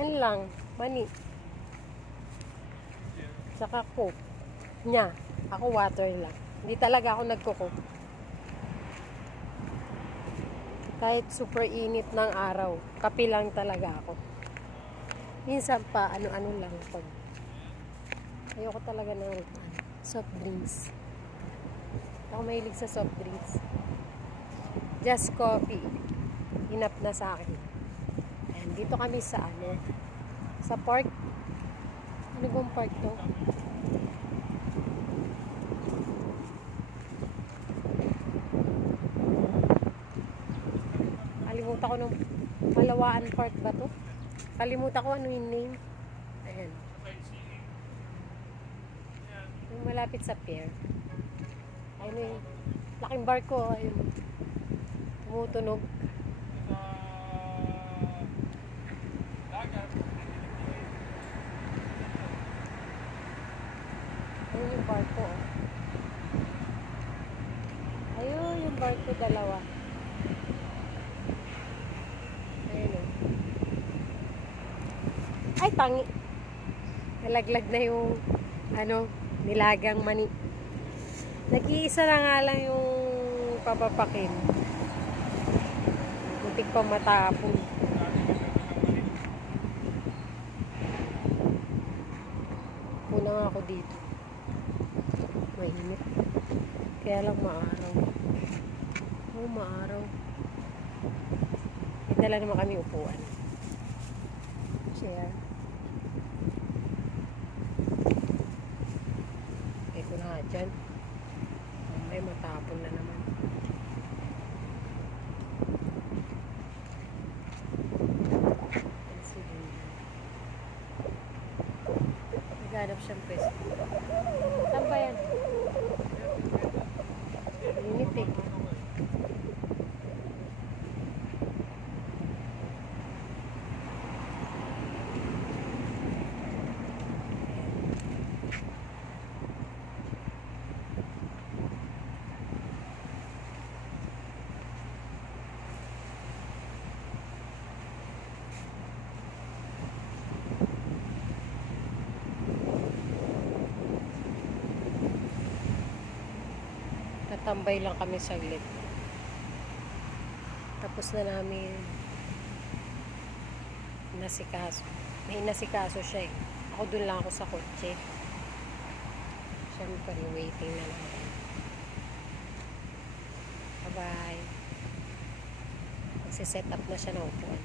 Yan lang. Mani. Saka coke. Nya. Ako water lang. Hindi talaga ako nagko-coke. Kahit super init ng araw, kape lang talaga ako. Minsan pa, ano-ano lang. Pag ayoko talaga ng soft drinks. Ako mahilig sa soft drinks. Just coffee. Enough na sa akin. Ayan, dito kami sa sa park. Ano bang park to? Kalimutan ko nung Malawaan Park ba to? Kalimutan ko ano yung name. Ayan. Yung malapit sa pier. Ayun yung laking barko. Ayun. Tumutunog. Ayun yung barko. Ayun yung barko dalawa. Ayun o. Ay, tangi. Nalaglag na yung nilagang mani. Nag-iisa na nga lang yung papapakin. Muntik pa matapon. Una nga ako dito. Mainit. Kaya lang maaraw. Maaraw. May dala naman kami upuan. Share. Okay ko na nga dyan. May matapon na naman. Naghanap siyang pwesto. Saan ba yan? Init eh. Tatambay lang kami saglit. Tapos na namin nasikaso. May nasikaso siya eh. Ako dun lang ako sa kotse. Siyempre, waiting na lang. Bye-bye. Magsiset up na siya ng upuan.